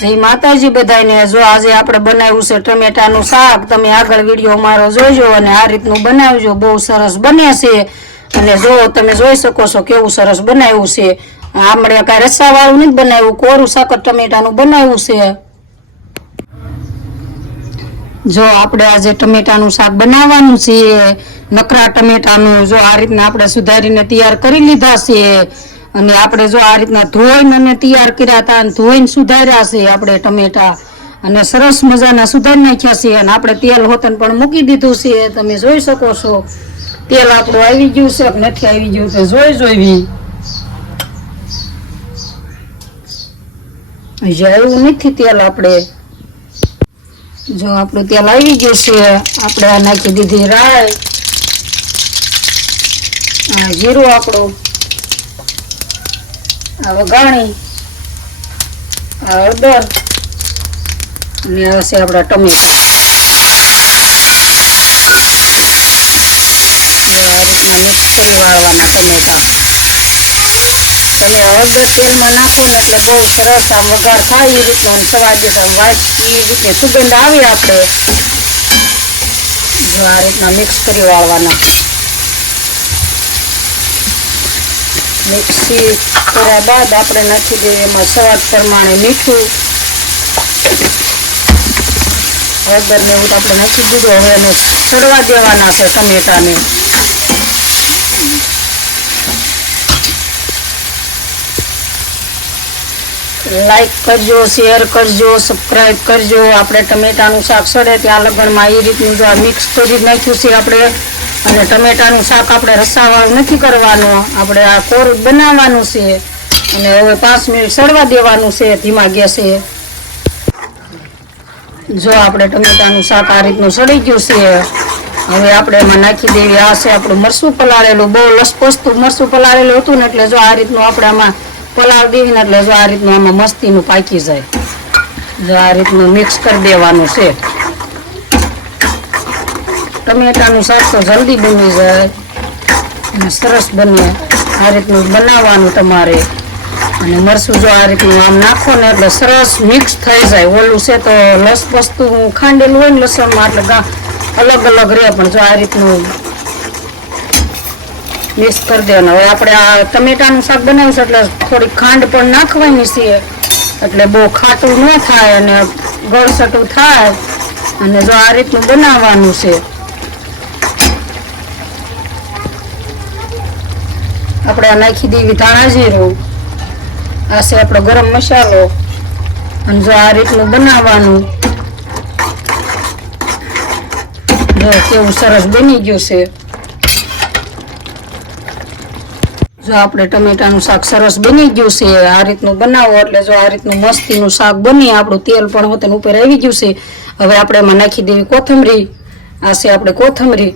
જય માતાજી બધાને। જો આજે આપણે બનાવ્યું છે ટમેટાનું શાક। તમે આગળ વિડીયો મારો જોજો અને આ રીતનું બનાવજો, બહુ સરસ બને છે। અને જો તમે જોઈ શકો છો કેવું સરસ બનાવ્યું છે। આપણે કાંઈ રસાવાળું નથી બનાવ્યું, કોરું શાક ટમેટાનું બનાવ્યું છે। જો આપણે આજે ટમેટાનું શાક બનાવવાનું છે, નકરા ટમેટાનું। જો આ રીતના આપણે સુધારીને તૈયાર કરી લીધા છે અને આપણે જો આ રીતના ધોઈને અને તૈયાર કર્યા હતા અને ધોઈને સુધાર્યા છે આપણે ટમેટા અને સરસ મજાના સુધારી નાખ્યા છે। અને આપણે તેલ હોતન પણ મૂકી દીધું છે, તમે જોઈ શકો છો। તેલ આપણું આવી ગયું છે કે નથી આવી ગયું તો જોઈવી। હજી આવ્યું નથી તેલ। આપણે જો આપણું તેલ આવી ગયું છે, આપણે આ નાખી દીધી રાઈ, આ જીરું આપણું, આ વઘાણી, આ હળદર અને આ છે આપણા ટમેટા। આ રીતના મિક્સ કરી વાળવાના ટમેટા। તમે હળદર તેલમાં નાખો ને એટલે બહુ સરસ આમ વઘાર થાય એ રીતનો સ્વાદિષ્ટ આમ વાત એ રીતે સુગંધ આવે આપણે। જો આ રીતના મિક્સ કરી વાળવાના। મિક્સી કર્યા બાદ આપણે નાખી દઈએ એમાં સ્વાદ પ્રમાણે મીઠું, હળદર ને એવું આપણે નાખી દીધું। હવે એને ચડવા દેવાના છે ટમેટાને। લાઈક કરજો, શેર કરજો, સબસ્ક્રાઈબ કરજો। આપણે ટમેટાનું શાક સડે ત્યાં લગનમાં એ રીતનું જો મિક્સ કરી નાખ્યું છે આપણે। અને ટમેટાનું શાક આપણે રસાવાળું નથી કરવાનું, આપણે આ કોરું બનાવવાનું છે। અને હવે 5 મિનિટ સડવા દેવાનું છે ધીમા ગેસે। જો આપણે ટમેટાનું શાક આ રીતનું સડી ગયું છે, હવે આપણે એમાં નાખી દેવી આ છે આપણું મરચું પલાળેલું। બહુ લસપસતું મરચું પલાળેલું હતું ને એટલે જો આ રીતનું આપણે આમાં પલાળ દેવી ને એટલે જો આ રીતનું આમાં મસ્તીનું પાકી જાય। જો આ રીતનું મિક્સ કરી દેવાનું છે। ટમેટાનું શાક તો જલ્દી બની જાય અને સરસ બને। આ રીતનું બનાવવાનું તમારે। અને મરચું જો આ રીતનું આમ નાખો ને એટલે સરસ મિક્સ થઈ જાય। ઓલું છે તો લસપસતું ખાંડેલું હોય ને લસણમાં એટલે અલગ અલગ રહે, પણ જો આ રીતનું મિક્સ કરી દેવાનું। હવે આપણે આ ટમેટાનું શાક બનાવ્યું છે એટલે થોડી ખાંડ પણ નાખવાની છે, એટલે બહુ ખાટું ન થાય અને ગળસટું થાય। અને જો આ રીતનું બનાવવાનું છે। આપણે નાખી દેવી ધાણા જીરું, આ છે આપણો ગરમ મસાલો। અને જો આ રીતનું બનાવવાનું। જો કેવું સરસ બની ગયું છે। જો આપણે ટમેટાનું શાક સરસ બની ગયું છે, આ રીતનું બનાવો એટલે જો આ રીતનું મસ્તીનું શાક બની। આપણું તેલ પણ હોતન ઉપર આવી ગયું છે। હવે આપણે એમાં નાખી દેવી કોથમરી, આ છે આપણે કોથમરી।